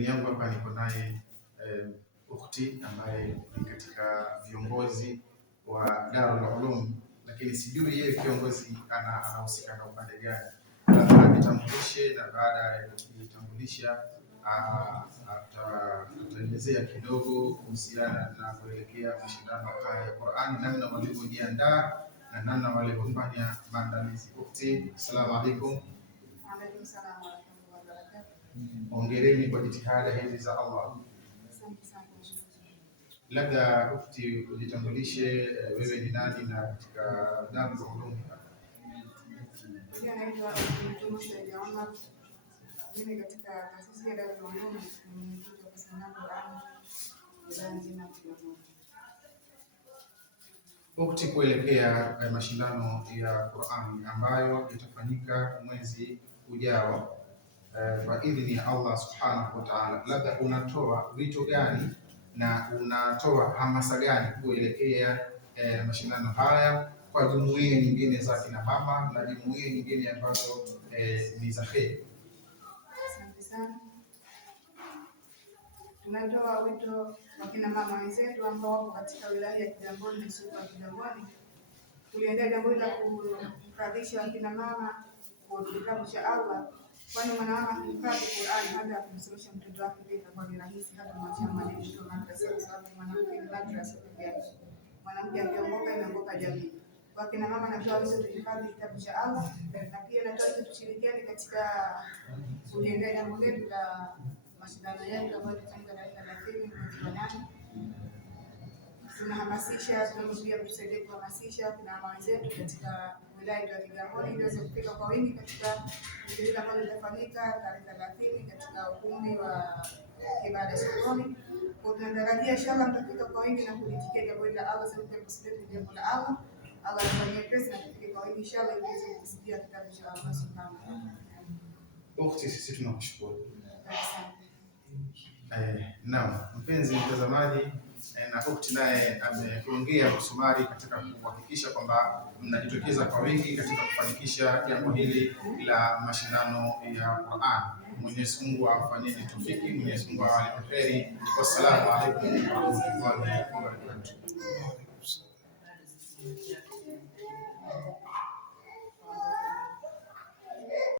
Yangu hapa niko naye ukhti ambaye ni katika viongozi wa Darul Uloom, lakini sijui yeye kiongozi anahusika na upande gani. Ajitambulishe na baada ya kujitambulisha ataelezea kidogo kuhusiana na kuelekea mashindano haya ya Qur'an, namna walivyojiandaa na namna walivyofanya maandalizi. Ukhti, assalamu alaikum. Alaykum salaam wa rahmatullahi wa barakatuh. Hongereni kwa jitihada hizi za Allah. Labda ukhti, ujitambulishe, wewe ni nani na katika Darul Uloom? Naitwa Mtume Omar. Mimi katika taasisi ya Darul Uloom ni mtoto wa Qur'an nzima. Ukhti, kuelekea mashindano ya Qur'an ambayo itafanyika mwezi ujao kwa idhini ya Allah subhanahu wa ta'ala, labda unatoa wito gani na unatoa hamasa gani kuelekea mashindano haya kwa jumuiya nyingine za kina mama na jumuiya nyingine ambazo ni za kheri? Asante sana. Tunatoa wito kwa kina mama wenzetu ambao wako katika wilaya ya Kigamboni na soko la Kigamboni. Tuliendea jambo la kumfadhisha kina mama kwa kitabu cha Allah, kwani mwanamama akihifadhi Qur'an hata kumsomesha mtoto wake pia itakuwa ni rahisi, hata mwachia maneno kwa madrasa, kwa sababu mwanamke ni madrasa pekee. Mwanamke akiongoka inaongoka jamii. Kwa kina mama natoa wito tuhifadhi kitabu cha Allah, na pia natoa wito tushirikiane katika kuliendea jambo letu la mashindano yetu ambayo tutafanya tarehe 30 mwezi wa 8. Tunahamasisha, tunamwambia mtusaidie kuhamasisha kuna mama wenzetu katika wilaya ya Kigamboni ili waweze kufika kwa wingi katika mchezo ambao utafanyika tarehe 30 katika ukumbi wa ibada sokoni. Kwa tunatarajia inshallah mtafika kwa wingi na kulitikia jambo la Allah, sababu ni jambo la Allah. Allah afanyie pesa na tufike kwa wingi inshallah ili tuweze kusikia kitabu cha Allah subhanahu wa ta'ala. Ukhti, sisi tunakushukuru. Asante. Naam, mpenzi mtazamaji, na ukhti naye ameongea kusumari katika kuhakikisha kwamba mnajitokeza kwa wingi katika kufanikisha jambo hili la mashindano ya Qur'an. Mwenyezi Mungu afanyeni tufiki, Mwenyezi Mungu awalipe kheri. Wassalamu alaikum warahmatullahi wabarakatuh.